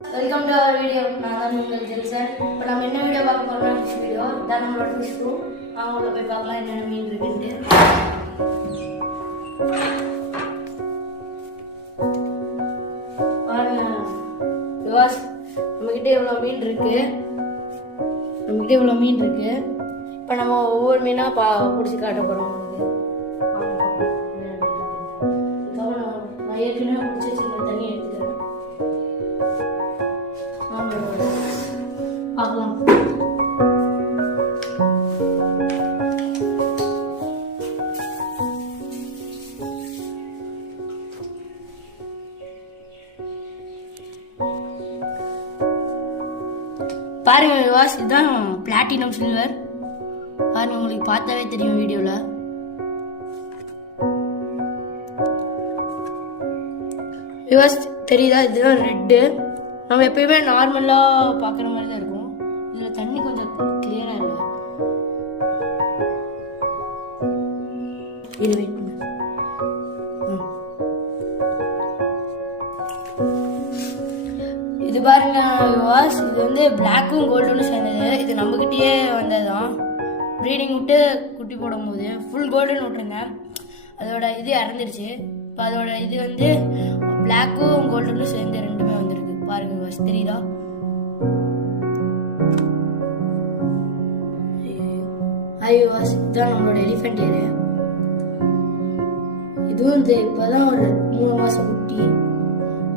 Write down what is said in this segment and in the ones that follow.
Welcome to our video. நான் தான் உங்கள் ஜெல்சன். இப்போ நம்ம என்ன வீடியோ பார்க்க போகிறோம்னா ஃபிஷ் வீடியோ. இதான் நம்மளோட ஃபிஷ் ரூம். அவங்கள போய் பார்க்கலாம் என்னென்ன மீன் இருக்குன்ட்டு. பாருங்க விவாஸ், நம்மக்கிட்ட இவ்வளோ மீன் இருக்கு. இப்போ நம்ம ஒவ்வொரு மீனாக பிடிச்சி காட்ட போகிறோம். நான் ஏற்கனவே பிடிச்சி வச்சிருக்க தண்ணி எடுத்துக்கிறேன். பார்க்கலாம். பாருங்க விவாஸ், இதுதான் பிளாட்டினம் சில்வர். பாருங்க, உங்களுக்கு பார்த்தாவே தெரியும் வீடியோல. விவாஸ் தெரியுதா? இதுதான் ரெட்டு. நம்ம எப்பயுமே நார்மலா பாக்குற மாதிரி தான் இருக்கும். இதுல தண்ணி கொஞ்சம் கிளியரா இல்லை. இது வெயிட் பண்ணு. இது பாருங்க விவாஸ், இது வந்து பிளாக்கும் கோல்டும் சேர்ந்தது. இது நம்மகிட்டயே வந்ததுதான். ப்ரீடிங் விட்டு குட்டி போடும் போது ஃபுல் கோல்டன் விட்டுருந்தேன். அதோட இது இறந்துருச்சு. இப்போ அதோட இது வந்து பிளாக்கும் கோல்டனும் சேர்ந்து ரெண்டுமே வந்துருக்கு. பாருங்க விவாஸ், தெரியுதா? ஹாய் விவாஸ், இதுதான் நம்மளோட எலிஃபென்ட் ஏரியா. இதுவும் இப்பதான் ஒரு 3 மாசம் குட்டி.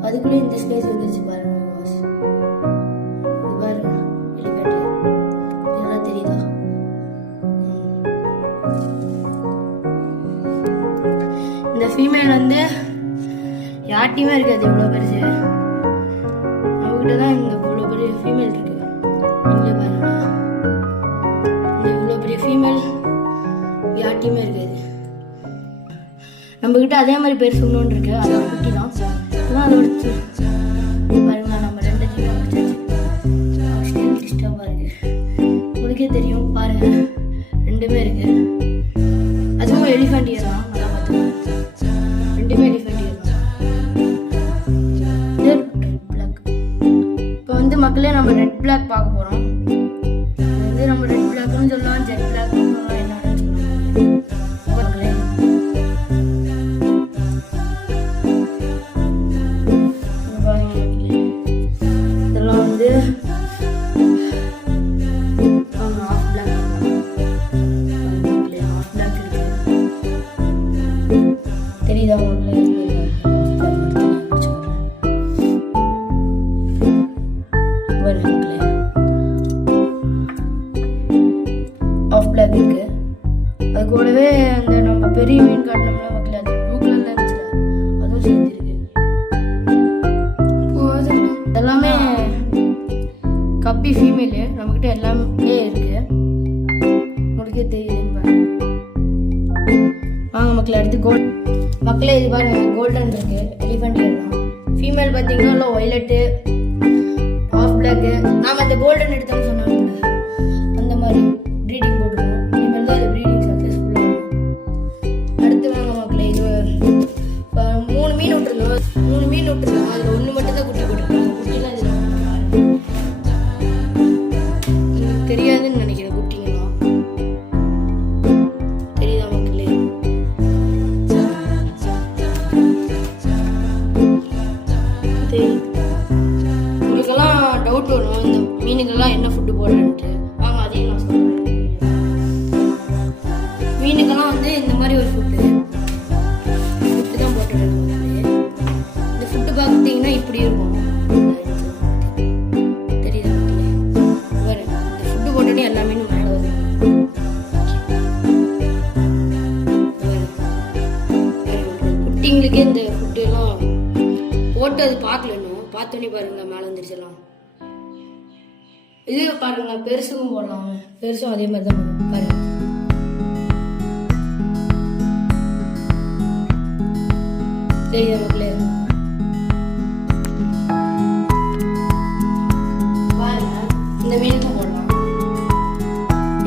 அதுக்குள்ளே இந்த ஸ்பேஸ் வந்துருச்சு. பாருங்க விவாஸ், இது பாருங்க எலிஃபென்ட் ஏரியா. இதெல்லாம் தெரியுதா? இந்த ஃபீமேல் வந்து யார்ட்டையுமே இருக்காது. இவ்வளோ பெருசு அவங்ககிட்ட தான் இந்த இவ்வளோ பெரிய ஃபீமேல் இருக்கு. நீங்களே பாருங்க, இந்த இவ்வளோ பெரிய ஃபீமேல் யார்ட்டையுமே இருக்காது. நம்மகிட்ட அதே மாதிரி பெருசு ஒன்று இருக்கு. அதான் குட்டி தான். அதான் அதை வச்சு பாருங்க, நம்ம 2 ஸ்டில் டிஸ்டர்பாக இருக்கு. உங்களுக்கே தெரியும். பாருங்க, ரெண்டுமே இருக்கு. அதுவும் எலிஃபென்ட் இயர் தான். நல்லா பார்த்துக்கோங்க, ரெண்டுமே எலிஃபென்ட் இயர் தான். இப்போ வந்து மக்களே நம்ம ரெட் பிளாக் பார்க்க போறோம். அது நம்ம ரெட் பிளாக்னு சொல்லலாம், ஜெட் பிளாக்னு சொல்லலாம், என்னன்னு மக்களே. இதெல்லாம் வந்து ஆஃப் பிளாக். ஆஃப் பிளாக் இருக்கு. தெரியுதா மக்களே? ஆஃப் பிளாக் இருக்கு. அது கூடவே அந்த நம்ம பெரிய மீன் காட்டினோம்ல மக்களே, அது ப்ளூ கலர்ல இருந்துச்சுல, அதுவும் சேர்ந்துருக்கு. எல்லாமே கப்பி ஃபீமேலு. நம்மகிட்ட எல்லாமே இருக்கு. உங்களுக்கே தெரியுதுன்னு பாருங்க. வாங்க மக்களே, அடுத்து மக்களே இது பாருங்க, கோல்டன் இருக்கு. எலிஃபென்ட் இயர் தான். ஃபீமேல் பார்த்தீங்கன்னா ஒய்லட்டு, ஆஃப் பிளாக்கு. நாம அந்த கோல்டன் எடுத்தோம்னு சொன்னாங்க, அந்த மாதிரி ப்ரீடிங் போட்டுருவோம். இனிமேல் தான் இது ப்ரீடிங் சக்ஸஸ்ஃபுல்லாக. அடுத்து வாங்க மக்களே, இது 3 மீன் விட்டுருந்தோம். 3 மீன் விட்டுருந்தோம். அதில் 1 மட்டும் தான் குட்டி போட்டுருக்கோம். குட்டிலாம் இதில் தெரியாதுன்னு நினைக்கிறேன். குட்டிங்களாம் தெரியுதா மக்களே? உங்களுக்கெல்லாம் டவுட் வரும், இந்த மீனுக்கெல்லாம் என்ன ஃபுட்டு போடுறேன்ட்டு. வாங்க, அதையும் நான் சொல்றேன். மீனுக்கெல்லாம் வந்து இந்த மாதிரி ஒரு ஃபுட்டு தான் போட்டுருக்கேன். இந்த ஃபுட்டு பார்த்தீங்கன்னா இப்படி இருக்கும். தெரியுதா மக்களே? இந்த ஃபுட்டு போட்டோன்னே எல்லா மீனும் மேலே வரும். குட்டிங்களுக்கே இந்த ஃபுட்டு எல்லாம் போட்டு அது பார்க்கல. இன்னும் பார்த்தோன்னே பாருங்க மேலே வந்துருச்செல்லாம். இது பாருங்க, பெருசுக்கும் போடலாம். பெருசும் அதே மாதிரி தான் பாருங்க. தெரியுதா மக்களே? பாருங்க, இந்த மீனுக்கும் போடலாம்.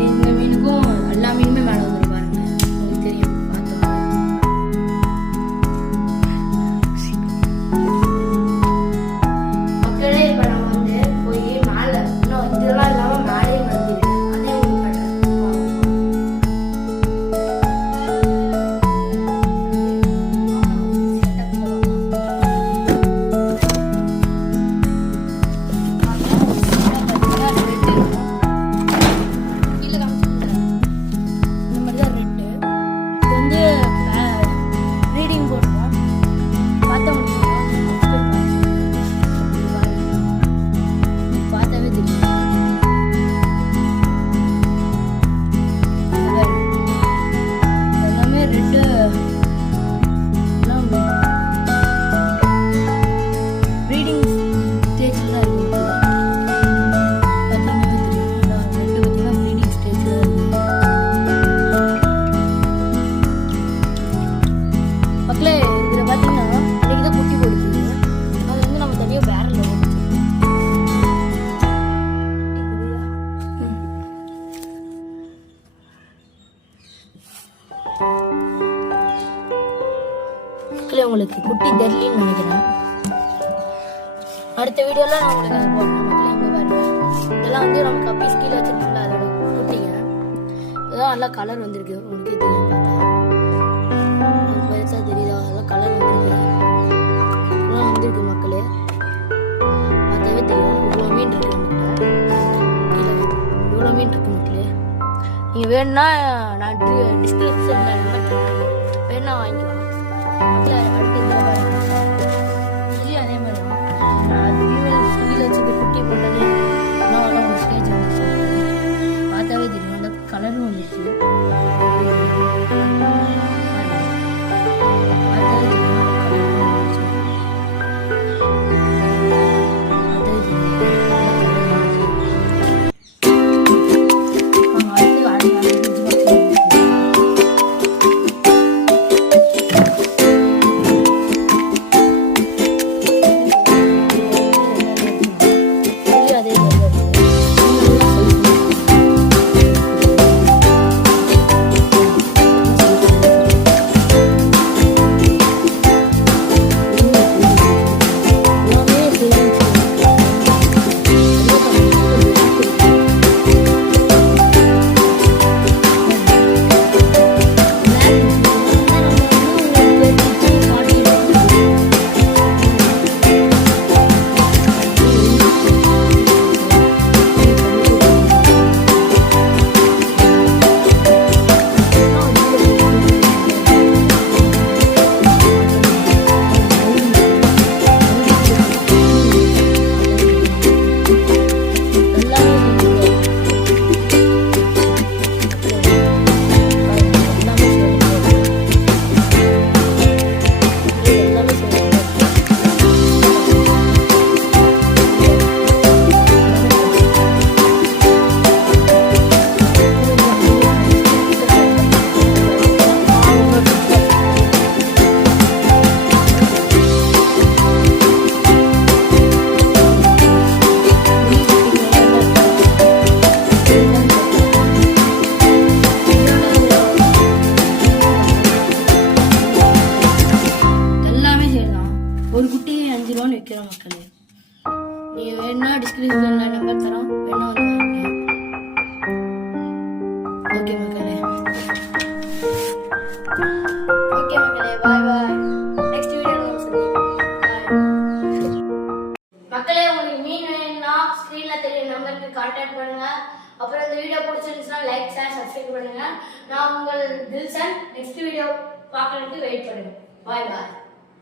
இந்த மீனுக்கும் எல்லா மீனுமே மேலே வந்துடும். பாருங்க, உங்களுக்கு தெரியும். பார்த்தோம் மக்களே. இப்போ உங்களுக்கு குட்டி தெரியலன்னு நினைக்கிறேன். அடுத்த வீடியோல நான் உங்களுக்கு அது போடுறேன் மக்களே. இங்கே பாருங்க, இதெல்லாம் வந்து நம்ம கப்பீஸ் கீழே வச்சிருக்கோம்ல அதோட குட்டிங்க. இதெல்லாம் நல்லா கலர் வந்திருக்கு, உங்களுக்கே தெரியும் பார்த்தா பெருசா தெரியுதா? அதெல்லாம் கலர் வந்திருக்கு, இதெல்லாம் வந்திருக்கு மக்களே. பார்த்தாவே தெரியும் இவ்வளோ மீன் இருக்கு நம்மகிட்ட. கீழே இவ்வளோ மீன் இருக்கு மக்களே. நீங்கள் வேணும்னா நான் டிஸ்கிரிப்ஷனில் நம்பர் தரேன், வேணா வாங்கிக்கலாம். மக்களே அடுத்து இதில் பாருங்க, இதுலேயும் அதே மாதிரி தான். அது கீழே வச்சுட்டு குட்டி போட்டது இன்னும் அவ்வளோ ஒரு ஸ்டேஜ் வந்துச்சு. பார்த்தாவே தெரியும் அந்த கலரும் வந்துச்சு. ஒரு குட்டி 5 ரூபான்னு விற்கிறோம் மக்களே. நீங்கள் வேணா டிஸ்கிரிப்ஷனில் நம்பர் தரோம், வேணா வந்து வாங்க. ஓகே மக்களே, ஓகே மக்களே, பாய் பாய். நெக்ஸ்ட் வீடியோ நம்ம சந்திப்போம். மக்களே, உங்களுக்கு மீன் வேணும்னா ஸ்க்ரீனில் தெரிய நம்பருக்கு கான்டாக்ட் பண்ணுங்க. அப்புறம் இந்த வீடியோ பிடிச்சிருந்துச்சுன்னா லைக், ஷேர், சப்ஸ்கிரைப் பண்ணுங்க. நான் உங்கள் தில்சன். நெக்ஸ்ட் வீடியோ பார்க்கறதுக்கு வெயிட் பண்ணுங்க. பாய் பாய்.